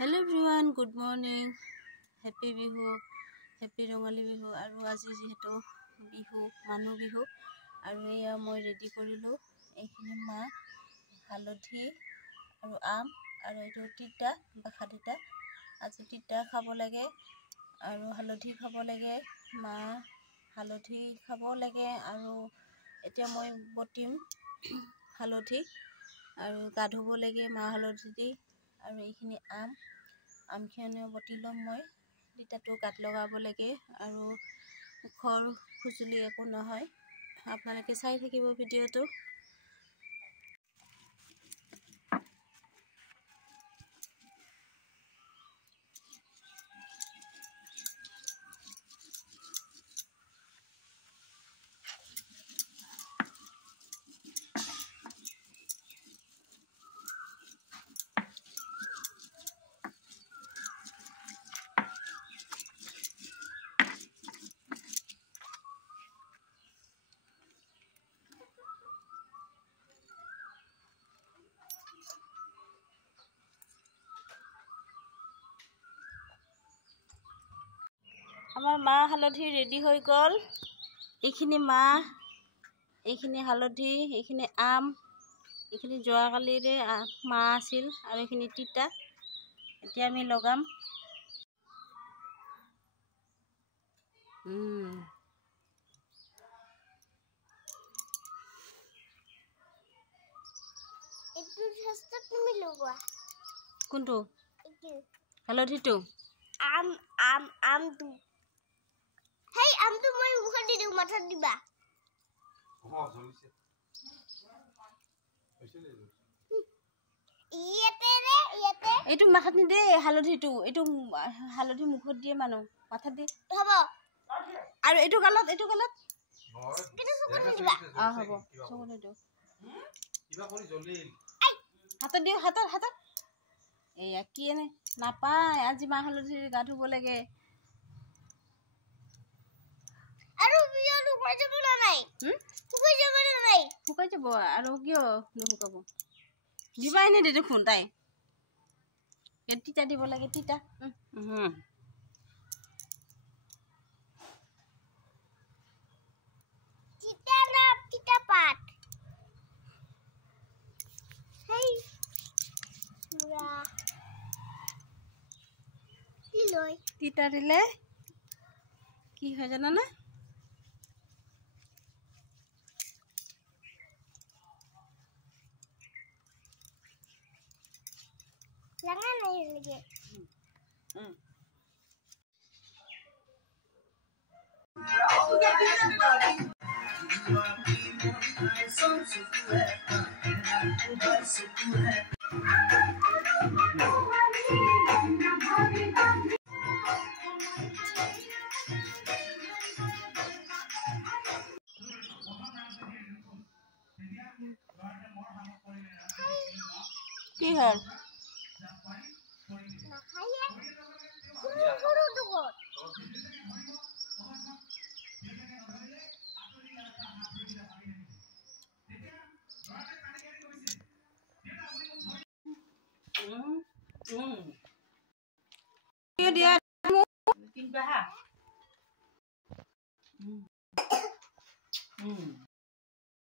Hello everyone, good morning. Happy Bihu, happy Rongali Bihu. Aru aji jehetu Bihu, Manu Bihu. Aru eya moi ready korilu. Ekhini ma halodhi aru am aru etu tita bakhadita. Aji tita khabo lage aru halodhi khabo lage. Ma halodhi khabo lage aru etia moi botim halodhi aru gadhubo lage ma halodhi di. আৰু এইখিনি আমখিনি বটি ল'ম মই তিতাটো গাত লগাব লাগে আৰু খৰ খুজলি একো নহয় আপোনালোকে চাই থাকিব ভিডিঅ'টো আমাৰ মা হালধি ৰেডি হৈ গ'ল এইখিনি মা এইখিনি হালধি এইখিনি আম এইখিনি যোৱাকালিৰে মা আছিল আৰু এইখিনি তিতা এতিয়া আমি লগাম এটু সস্তা তুমি লগোৱা কোনটো হালধিটো আমটো হেই আমটো মই মুখত দি দিও মাথাত দিবা ইয়াতে এইটো মাথাত নিদে হালধিটো এইটো হালধি মুখত দিয়ে মানুহ মাথাত দি হ'ব আৰু এইটো গালত কিন্তু চকুত দিবা হ'ব চকুত দিও কিবা কৰি জলদি হাতত দিও হাতত এয়া কি এনে নাপায় আজি মা হালধি গা ধুব লাগে আৰু বিয়টো কৈ যাব না নাই শুকাই যাব আৰু কিয় নুশুকাব দিবাই নে দে দেখোন তাই তিতা দিব লাগে তিতা তিতা পাত হেই মুৰা কি লয় তিতা দিলে কি হয় জানা না Jangan lagi. কি হল Makanya guru tuh. dia